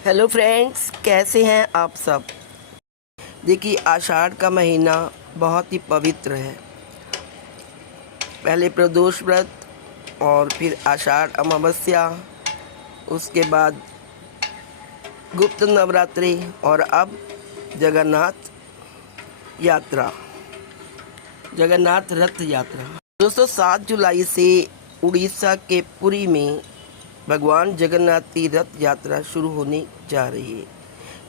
Hello friends, कैसे हैं आप सब। देखिए, आषाढ़ का महीना बहुत ही पवित्र है। पहले प्रदोष व्रत और फिर आषाढ़ अमावस्या, उसके बाद गुप्त नवरात्रि और अब जगन्नाथ यात्रा, जगन्नाथ रथ यात्रा। दोस्तों, 7 जुलाई से उड़ीसा के पुरी में भगवान जगन्नाथ की रथ यात्रा शुरू होने जा रही है।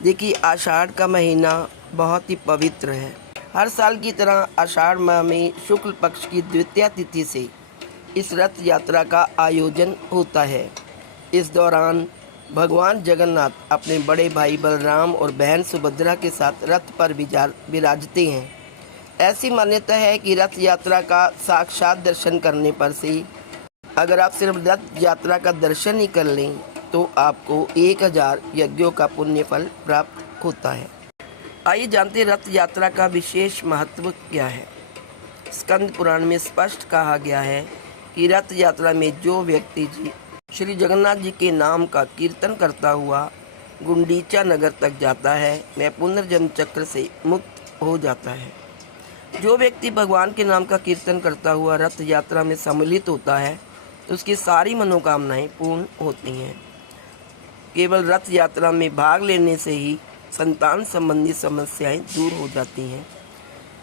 देखिए, आषाढ़ का महीना बहुत ही पवित्र है। हर साल की तरह आषाढ़ माह में शुक्ल पक्ष की द्वितीया तिथि से इस रथ यात्रा का आयोजन होता है। इस दौरान भगवान जगन्नाथ अपने बड़े भाई बलराम और बहन सुभद्रा के साथ रथ पर विराजते हैं। ऐसी मान्यता है कि रथ यात्रा का साक्षात दर्शन करने पर से अगर आप सिर्फ रथ यात्रा का दर्शन ही कर लें तो आपको 1000 यज्ञों का पुण्य फल प्राप्त होता है। आइए जानते हैं रथ यात्रा का विशेष महत्व क्या है। स्कंद पुराण में स्पष्ट कहा गया है कि रथ यात्रा में जो व्यक्ति श्री जगन्नाथ जी के नाम का कीर्तन करता हुआ गुंडीचा नगर तक जाता है, वह पुनर्जन्म चक्र से मुक्त हो जाता है। जो व्यक्ति भगवान के नाम का कीर्तन करता हुआ रथ यात्रा में सम्मिलित होता है तो उसकी सारी मनोकामनाएं पूर्ण होती हैं। केवल रथ यात्रा में भाग लेने से ही संतान संबंधी समस्याएं दूर हो जाती हैं।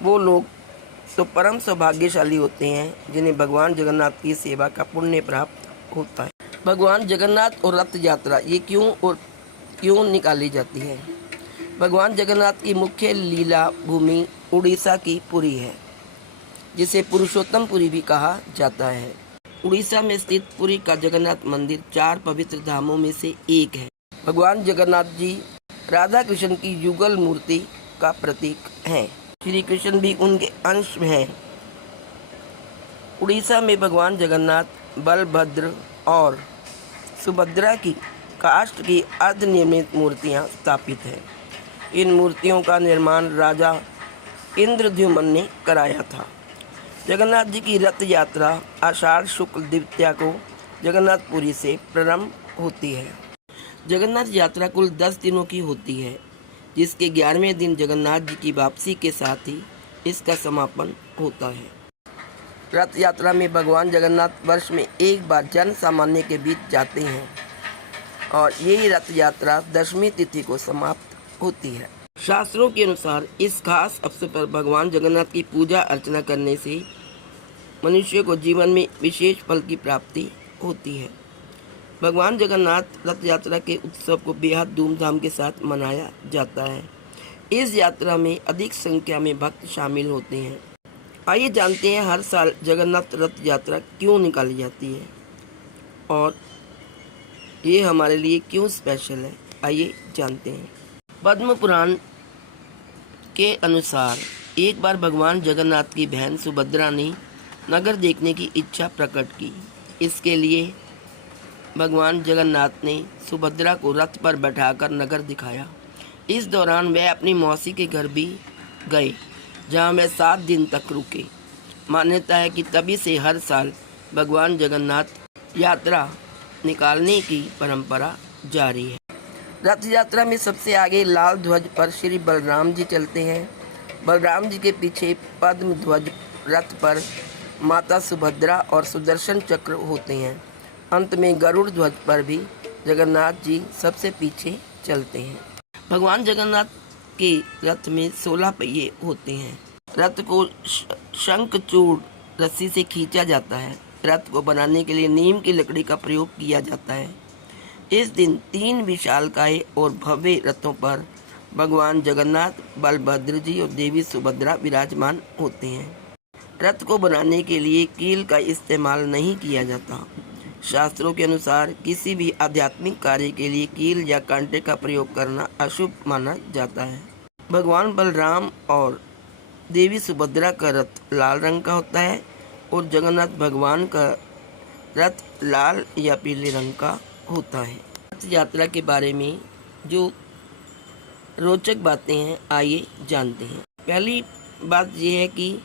वो लोग तो परम सौभाग्यशाली होते हैं जिन्हें भगवान जगन्नाथ की सेवा का पुण्य प्राप्त होता है। भगवान जगन्नाथ और रथ यात्रा ये क्यों निकाली जाती है। भगवान जगन्नाथ की मुख्य लीला भूमि उड़ीसा की पुरी है, जिसे पुरुषोत्तमपुरी भी कहा जाता है। उड़ीसा में स्थित पुरी का जगन्नाथ मंदिर 4 पवित्र धामों में से एक है। भगवान जगन्नाथ जी राधा कृष्ण की युगल मूर्ति का प्रतीक हैं। श्री कृष्ण भी उनके अंश हैं। उड़ीसा में भगवान जगन्नाथ, बलभद्र और सुभद्रा की काष्ठ की अर्धनिर्मित मूर्तियां स्थापित हैं। इन मूर्तियों का निर्माण राजा इंद्रद्युम्न ने कराया था। जगन्नाथ जी की रथ यात्रा आषाढ़ शुक्ल द्वितीया को जगन्नाथपुरी से प्रारंभ होती है। जगन्नाथ यात्रा कुल 10 दिनों की होती है, जिसके 11वें दिन जगन्नाथ जी की वापसी के साथ ही इसका समापन होता है। रथ यात्रा में भगवान जगन्नाथ वर्ष में एक बार जन सामान्य के बीच जाते हैं और यही रथ यात्रा 10वीं तिथि को समाप्त होती है। शास्त्रों के अनुसार इस खास अवसर पर भगवान जगन्नाथ की पूजा अर्चना करने से मनुष्य को जीवन में विशेष फल की प्राप्ति होती है। भगवान जगन्नाथ रथ यात्रा के उत्सव को बेहद धूमधाम के साथ मनाया जाता है। इस यात्रा में अधिक संख्या में भक्त शामिल होते हैं। आइए जानते हैं हर साल जगन्नाथ रथ यात्रा क्यों निकाली जाती है और ये हमारे लिए क्यों स्पेशल है। आइए जानते हैं। पद्म पुराण के अनुसार एक बार भगवान जगन्नाथ की बहन सुभद्रा ने नगर देखने की इच्छा प्रकट की। इसके लिए भगवान जगन्नाथ ने सुभद्रा को रथ पर बैठाकर नगर दिखाया। इस दौरान वह अपनी मौसी के घर भी गए, जहां वह 7 दिन तक रुके। मान्यता है कि तभी से हर साल भगवान जगन्नाथ यात्रा निकालने की परंपरा जारी है। रथ यात्रा में सबसे आगे लाल ध्वज पर श्री बलराम जी चलते हैं। बलराम जी के पीछे पद्म ध्वज रथ पर माता सुभद्रा और सुदर्शन चक्र होते हैं। अंत में गरुड़ ध्वज पर भी जगन्नाथ जी सबसे पीछे चलते हैं। भगवान जगन्नाथ के रथ में 16 पहिए होते हैं। रथ को शंखचूड़ रस्सी से खींचा जाता है। रथ को बनाने के लिए नीम की लकड़ी का प्रयोग किया जाता है। इस दिन 3 विशालकाय और भव्य रथों पर भगवान जगन्नाथ, बलभद्र जी और देवी सुभद्रा विराजमान होते हैं। रथ को बनाने के लिए कील का इस्तेमाल नहीं किया जाता। शास्त्रों के अनुसार किसी भी आध्यात्मिक कार्य के लिए कील या कांटे का प्रयोग करना अशुभ माना जाता है। भगवान बलराम और देवी सुभद्रा का रथ लाल रंग का होता है और जगन्नाथ भगवान का रथ लाल या पीले रंग का होता है। रथ यात्रा के बारे में जो रोचक बातें हैं, आइए जानते हैं। पहली बात यह है कि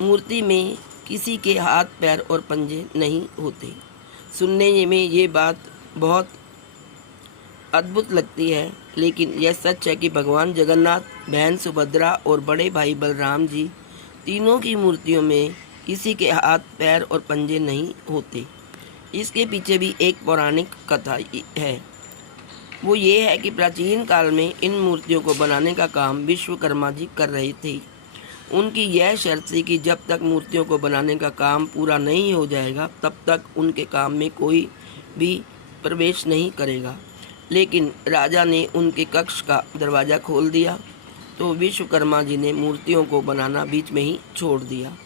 मूर्ति में किसी के हाथ, पैर और पंजे नहीं होते। सुनने में ये बात बहुत अद्भुत लगती है, लेकिन यह सच है कि भगवान जगन्नाथ, बहन सुभद्रा और बड़े भाई बलराम जी तीनों की मूर्तियों में किसी के हाथ, पैर और पंजे नहीं होते। इसके पीछे भी एक पौराणिक कथा है। वो ये है कि प्राचीन काल में इन मूर्तियों को बनाने का काम विश्वकर्मा जी कर रहे थे। उनकी यह शर्त थी कि जब तक मूर्तियों को बनाने का काम पूरा नहीं हो जाएगा तब तक उनके काम में कोई भी प्रवेश नहीं करेगा। लेकिन राजा ने उनके कक्ष का दरवाज़ा खोल दिया तो विश्वकर्मा जी ने मूर्तियों को बनाना बीच में ही छोड़ दिया।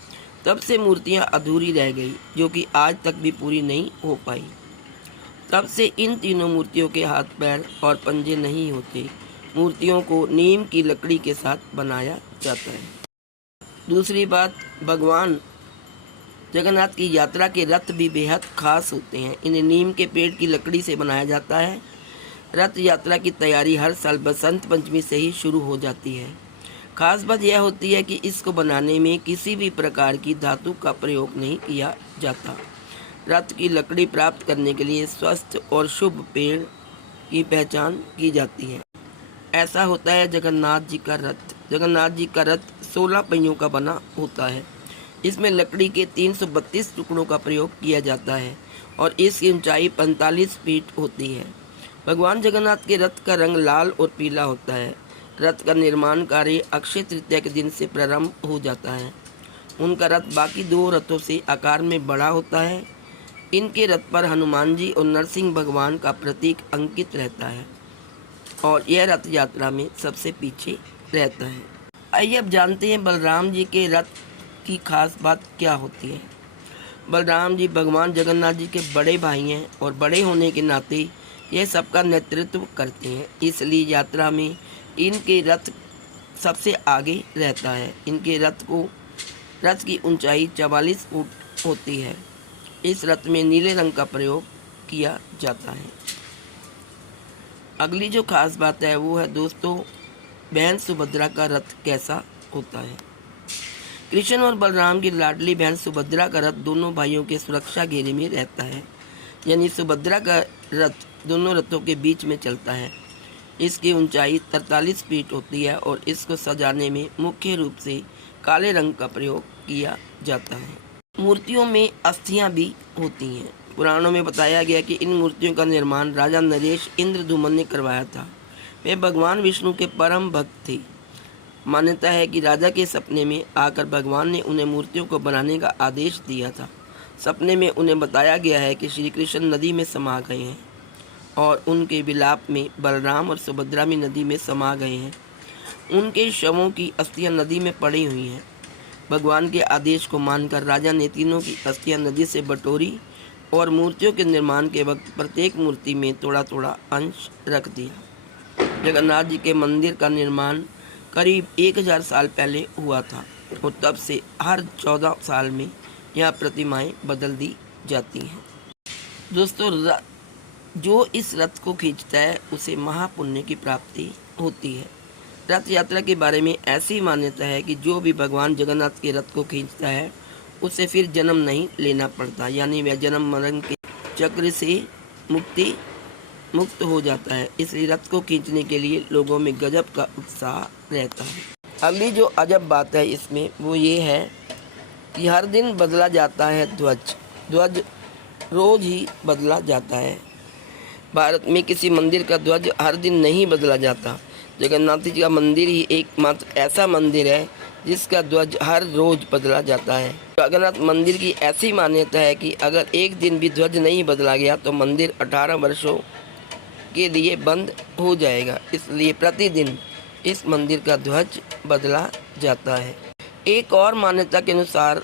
तब से मूर्तियां अधूरी रह गई, जो कि आज तक भी पूरी नहीं हो पाई। तब से इन तीनों मूर्तियों के हाथ, पैर और पंजे नहीं होते। मूर्तियों को नीम की लकड़ी के साथ बनाया जाता है। दूसरी बात, भगवान जगन्नाथ की यात्रा के रथ भी बेहद खास होते हैं। इन्हें नीम के पेड़ की लकड़ी से बनाया जाता है। रथ यात्रा की तैयारी हर साल बसंत पंचमी से ही शुरू हो जाती है। खास बात यह होती है कि इसको बनाने में किसी भी प्रकार की धातु का प्रयोग नहीं किया जाता। रथ की लकड़ी प्राप्त करने के लिए स्वस्थ और शुभ पेड़ की पहचान की जाती है। ऐसा होता है जगन्नाथ जी का रथ। जगन्नाथ जी का रथ 16 पहियों का बना होता है। इसमें लकड़ी के 332 टुकड़ों का प्रयोग किया जाता है और इसकी ऊंचाई 45 फीट होती है। भगवान जगन्नाथ के रथ का रंग लाल और पीला होता है। रथ का निर्माण कार्य अक्षय तृतीया के दिन से प्रारंभ हो जाता है। उनका रथ बाकी 2 रथों से आकार में बड़ा होता है। इनके रथ पर हनुमान जी और नरसिंह भगवान का प्रतीक अंकित रहता है और यह रथ यात्रा में सबसे पीछे रहता है। आइए अब जानते हैं बलराम जी के रथ की खास बात क्या होती है। बलराम जी भगवान जगन्नाथ जी के बड़े भाई हैं और बड़े होने के नाते यह सबका नेतृत्व करते हैं, इसलिए यात्रा में इनके रथ सबसे आगे रहता है। इनके रथ की ऊंचाई 44 फुट होती है। इस रथ में नीले रंग का प्रयोग किया जाता है। अगली जो खास बात है वो है दोस्तों, बहन सुभद्रा का रथ कैसा होता है। कृष्ण और बलराम की लाडली बहन सुभद्रा का रथ दोनों भाइयों के सुरक्षा घेरे में रहता है, यानी सुभद्रा का रथ दोनों रथों के बीच में चलता है। इसकी ऊंचाई 43 फीट होती है और इसको सजाने में मुख्य रूप से काले रंग का प्रयोग किया जाता है। मूर्तियों में अस्थियां भी होती हैं। पुराणों में बताया गया कि इन मूर्तियों का निर्माण राजा नरेश इंद्रधुमन ने करवाया था। वे भगवान विष्णु के परम भक्त थे। मान्यता है कि राजा के सपने में आकर भगवान ने उन्हें मूर्तियों को बनाने का आदेश दिया था। सपने में उन्हें बताया गया है कि श्री कृष्ण नदी में समा गए हैं और उनके विलाप में बलराम और सुभद्रा भी नदी में समा गए हैं। उनके शवों की अस्थियां नदी में पड़ी हुई हैं। भगवान के आदेश को मानकर राजा ने तीनों की अस्थियां नदी से बटोरी और मूर्तियों के निर्माण के वक्त प्रत्येक मूर्ति में थोड़ा थोड़ा अंश रख दिया। जगन्नाथ जी के मंदिर का निर्माण करीब 1000 साल पहले हुआ था और तब से हर 14 साल में यह प्रतिमाएं बदल दी जाती हैं। दोस्तों, जो इस रथ को खींचता है उसे महापुण्य की प्राप्ति होती है। रथ यात्रा के बारे में ऐसी मान्यता है कि जो भी भगवान जगन्नाथ के रथ को खींचता है उसे फिर जन्म नहीं लेना पड़ता, यानी वह जन्म मरण के चक्र से मुक्त हो जाता है। इसलिए रथ को खींचने के लिए लोगों में गजब का उत्साह रहता है। अगली जो अजब बात है इसमें वो ये है कि हर दिन बदला जाता है ध्वज रोज ही बदला जाता है। भारत में किसी मंदिर का ध्वज हर दिन नहीं बदला जाता। जगन्नाथ जी का मंदिर ही एकमात्र ऐसा मंदिर है जिसका ध्वज हर रोज बदला जाता है। जगन्नाथ मंदिर की ऐसी मान्यता है कि अगर एक दिन भी ध्वज नहीं बदला गया तो मंदिर 18 वर्षों के लिए बंद हो जाएगा। इसलिए प्रतिदिन इस मंदिर का ध्वज बदला जाता है। एक और मान्यता के अनुसार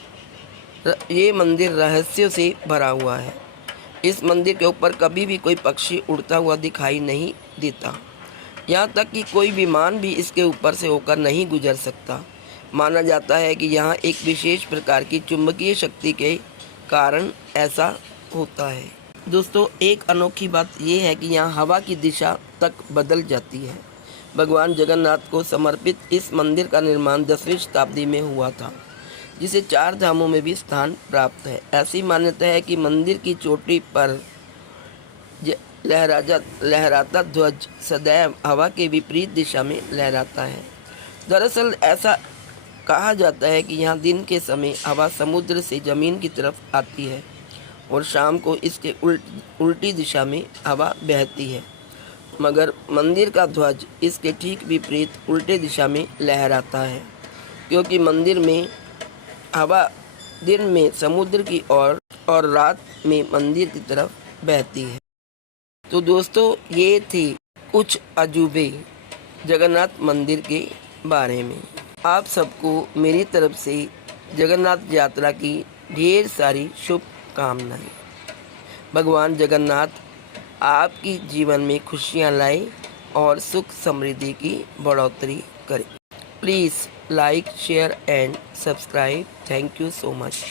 ये मंदिर रहस्यों से भरा हुआ है। इस मंदिर के ऊपर कभी भी कोई पक्षी उड़ता हुआ दिखाई नहीं देता। यहाँ तक कि कोई विमान भी इसके ऊपर से होकर नहीं गुजर सकता। माना जाता है कि यहाँ एक विशेष प्रकार की चुंबकीय शक्ति के कारण ऐसा होता है। दोस्तों, एक अनोखी बात यह है कि यहाँ हवा की दिशा तक बदल जाती है। भगवान जगन्नाथ को समर्पित इस मंदिर का निर्माण 10वीं शताब्दी में हुआ था, जिसे 4 धामों में भी स्थान प्राप्त है। ऐसी मान्यता है कि मंदिर की चोटी पर लहराता ध्वज सदैव हवा के विपरीत दिशा में लहराता है। दरअसल ऐसा कहा जाता है कि यहाँ दिन के समय हवा समुद्र से ज़मीन की तरफ आती है और शाम को इसके उल्टी दिशा में हवा बहती है, मगर मंदिर का ध्वज इसके ठीक विपरीत उल्टे दिशा में लहराता है, क्योंकि मंदिर में हवा दिन में समुद्र की ओर और रात में मंदिर की तरफ बहती है। तो दोस्तों, ये थे कुछ अजूबे जगन्नाथ मंदिर के बारे में। आप सबको मेरी तरफ से जगन्नाथ यात्रा की ढेर सारी शुभकामनाएं। भगवान जगन्नाथ आपकी जीवन में खुशियां लाए और सुख समृद्धि की बढ़ोतरी करें। Please like, share and subscribe. Thank you so much.